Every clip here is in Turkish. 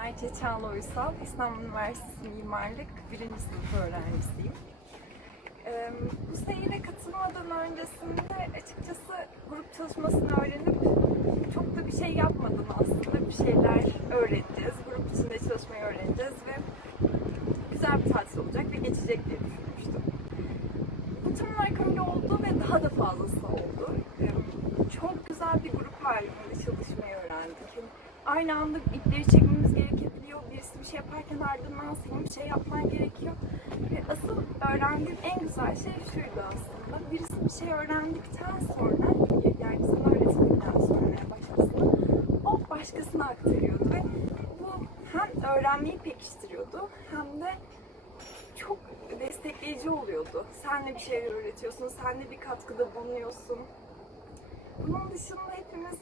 Ayça Çağla Uysal, İstanbul Üniversitesi Mimarlık 1. sınıf öğrencisiyim. Ee, bu seyire katılmadan öncesinde açıkçası grup çalışmasını öğrenip çok da bir şey yapmadım aslında. Bir şeyler öğreneceğiz, grup içinde çalışmayı öğreneceğiz ve güzel bir tatil olacak ve geçecek diye düşünmüştüm. Bu tam olarak öyle oldu ve daha da fazlası oldu. Ee, Çok güzel bir grup halinde çalışmayı öğrendik. Yani aynı anda ipleri çekmemiz gerekebiliyor. Birisi bir şey yaparken ardından senin bir şey yapman gerekiyor. Ve asıl öğrendiğim en güzel şey şuydu aslında. Birisi bir şey öğrendikten sonra, yani sana öğretildikten sonra başkasına, o başkasına aktarıyordu. Ve bu hem öğrenmeyi pekiştiriyordu hem de çok destekleyici oluyordu. Sen de bir şeyler öğretiyorsun, sen de bir katkıda bulunuyorsun. Bunun dışında hepimiz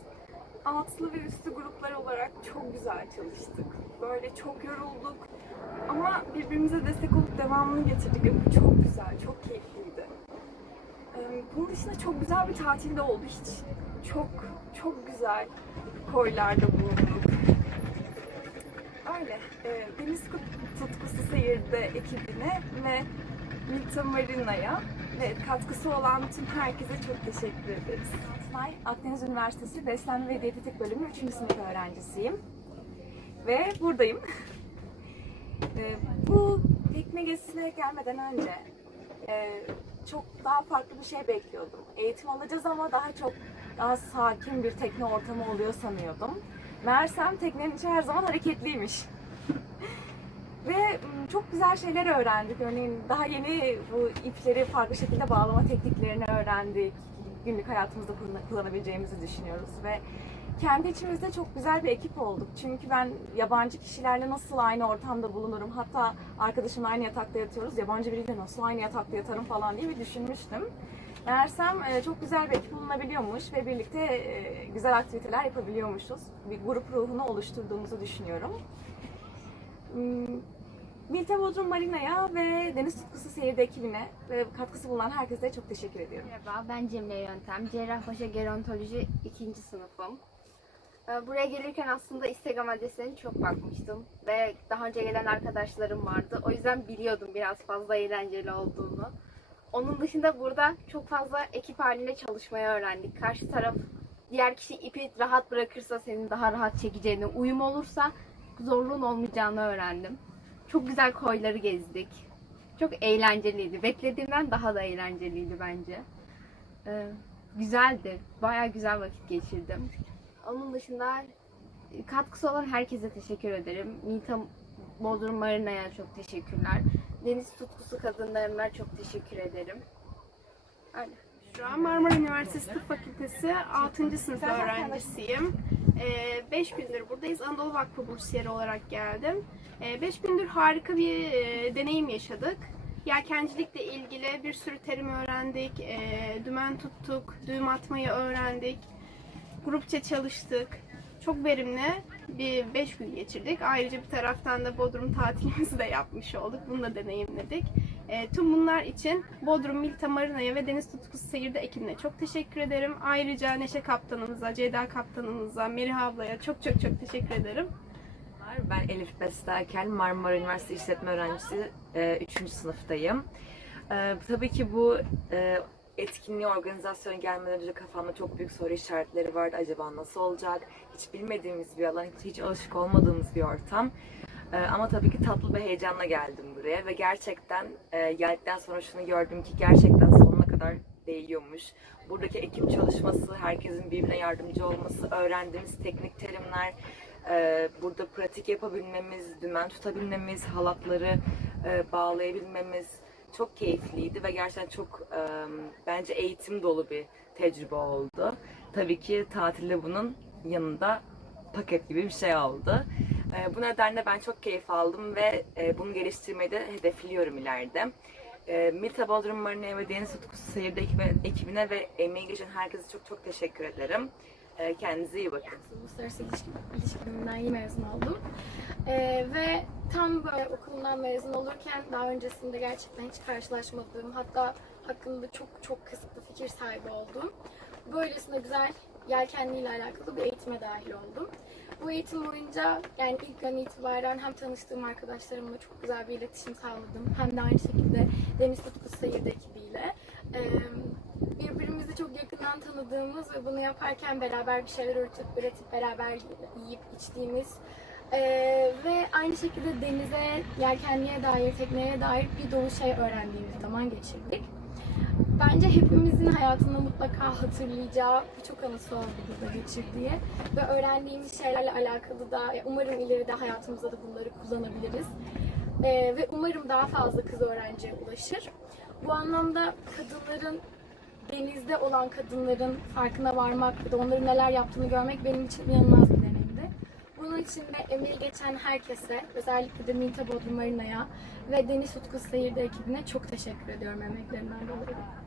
altlı ve üstü gruplar olarak çok güzel çalıştık. Böyle çok yorulduk ama birbirimize destek olup devamını getirdik bu çok güzel, çok keyifliydi. Bunun dışında çok güzel bir tatil de oldu. Hiç çok çok güzel koylarda bulunduk. Öyle. Deniz Tutkusu Seyir'de ekibine ve Milta Marina'ya ve katkısı olan tüm herkese çok teşekkür ederiz. Altınay, Akdeniz Üniversitesi Beslenme ve Diyetetik Bölümü 3. sınıf öğrencisiyim. Ve buradayım. Ee, Bu tekne gezisine gelmeden önce e, çok daha farklı bir şey bekliyordum. Eğitim alacağız ama daha çok daha sakin bir tekne ortamı oluyor sanıyordum. Meğersem teknenin içi her zaman hareketliymiş. Ve çok güzel şeyler öğrendik. Örneğin daha yeni bu ipleri farklı şekilde bağlama tekniklerini öğrendik. Günlük hayatımızda kullan- kullanabileceğimizi düşünüyoruz ve kendi içimizde çok güzel bir ekip olduk. Çünkü ben yabancı kişilerle nasıl aynı ortamda bulunurum, hatta arkadaşımla aynı yatakta yatıyoruz, yabancı biriyle nasıl aynı yatakta yatarım falan diye bir düşünmüştüm. Meğersem e, çok güzel bir ekip bulunabiliyormuş ve birlikte e, güzel aktiviteler yapabiliyormuşuz. Bir grup ruhunu oluşturduğumuzu düşünüyorum. Milta Bodrum Marina'ya ve Deniz Tutkusu Seyirde ekibine ve katkısı bulunan herkese çok teşekkür ediyorum. Merhaba, ben Cemile Yöntem. Cerrahpaşa Gerontoloji 2. sınıfım. Ee, Buraya gelirken aslında Instagram adreslerine çok bakmıştım ve daha önce gelen arkadaşlarım vardı. O yüzden biliyordum biraz fazla eğlenceli olduğunu. Onun dışında burada çok fazla ekip halinde çalışmayı öğrendik. Karşı taraf diğer kişi ipi rahat bırakırsa senin daha rahat çekeceğini, uyum olursa zorluğun olmayacağını öğrendim. Çok güzel koyları gezdik. Çok eğlenceliydi. Beklediğimden daha da eğlenceliydi bence. Ee, güzeldi. Bayağı güzel vakit geçirdim. Onun dışında e, katkısı olan herkese teşekkür ederim. Nita Bodrum Marina'ya çok teşekkürler. Deniz tutkusu kadınlarına çok teşekkür ederim. Öyle. Şu an Marmara Üniversitesi Tıp Fakültesi 6. sınıf öğrencisiyim. 5 gündür buradayız. Anadolu Vakfı bursiyeri olarak geldim. 5 gündür harika bir e, deneyim yaşadık. Yelkencilikle ilgili bir sürü terim öğrendik. E, dümen tuttuk, düğüm atmayı öğrendik. Grupça çalıştık. Çok verimli bir 5 gün geçirdik. Ayrıca bir taraftan da Bodrum tatilimizi de yapmış olduk. Bunu da deneyimledik. E, tüm bunlar için Bodrum Milta Marina'ya ve Deniz Tutkusu Seyirde ekibine çok teşekkür ederim. Ayrıca Neşe Kaptanımıza, Ceyda Kaptanımıza, Merih ablaya çok çok çok teşekkür ederim. Ben Elif Bestelkel, Marmara Üniversitesi İşletme Öğrencisi 3. sınıftayım. E, tabii ki bu e, etkinliğe, organizasyona gelmeden önce kafamda çok büyük soru işaretleri vardı. Acaba nasıl olacak? Hiç bilmediğimiz bir alan, hiç alışık olmadığımız bir ortam. E, ama tabii ki tatlı bir heyecanla geldim buraya ve gerçekten e, geldikten sonra şunu gördüm ki gerçekten sonuna kadar değiyormuş. Buradaki ekip çalışması, herkesin birbirine yardımcı olması, öğrendiğimiz teknik terimler, ee, burada pratik yapabilmemiz, dümen tutabilmemiz, halatları e, bağlayabilmemiz çok keyifliydi ve gerçekten çok e, bence eğitim dolu bir tecrübe oldu. Tabii ki tatilde bunun yanında paket gibi bir şey oldu. E, bu nedenle ben çok keyif aldım ve e, bunu geliştirmeyi de hedefliyorum ileride. E, Milta Bodrum Marina'ya ve Deniz Tutkusu Seyirde ekibi- ekibine ve emeği geçen herkese çok çok teşekkür ederim. E, kendinize iyi bakın. Uluslararası İlişki, İlişki Bölümünden yeni mezun oldum. Ee, ve tam böyle okulundan mezun olurken daha öncesinde gerçekten hiç karşılaşmadığım hatta hakkında çok çok kısıtlı fikir sahibi olduğum böylesine güzel yelkenliğiyle alakalı bir eğitime dahil oldum. Bu eğitim boyunca yani ilk gün itibaren hem tanıştığım arkadaşlarımla çok güzel bir iletişim sağladım hem de aynı şekilde Deniz Tutkusu Seyir'de ekibiyle. Ee, birbirimizi çok yakından tanıdığımız ve bunu yaparken beraber bir şeyler üretip, üretip beraber yiyip içtiğimiz ee, ve aynı şekilde denize, yelkenliğe dair, tekneye dair bir dolu şey öğrendiğimiz zaman geçirdik. Bence hepimizin hayatında mutlaka hatırlayacağı birçok anısı oldu burada geçirdiği ve öğrendiğimiz şeylerle alakalı da umarım ileride hayatımızda da bunları kullanabiliriz. Ee, ve umarım daha fazla kız öğrenciye ulaşır. Bu anlamda kadınların denizde olan kadınların farkına varmak ve de onların neler yaptığını görmek benim için inanılmaz bir deneyimdi. Bunun için de emeği geçen herkese, özellikle de Minta Bodrum Marina'ya ve Deniz Utku Seyir'de ekibine çok teşekkür ediyorum emeklerinden dolayı.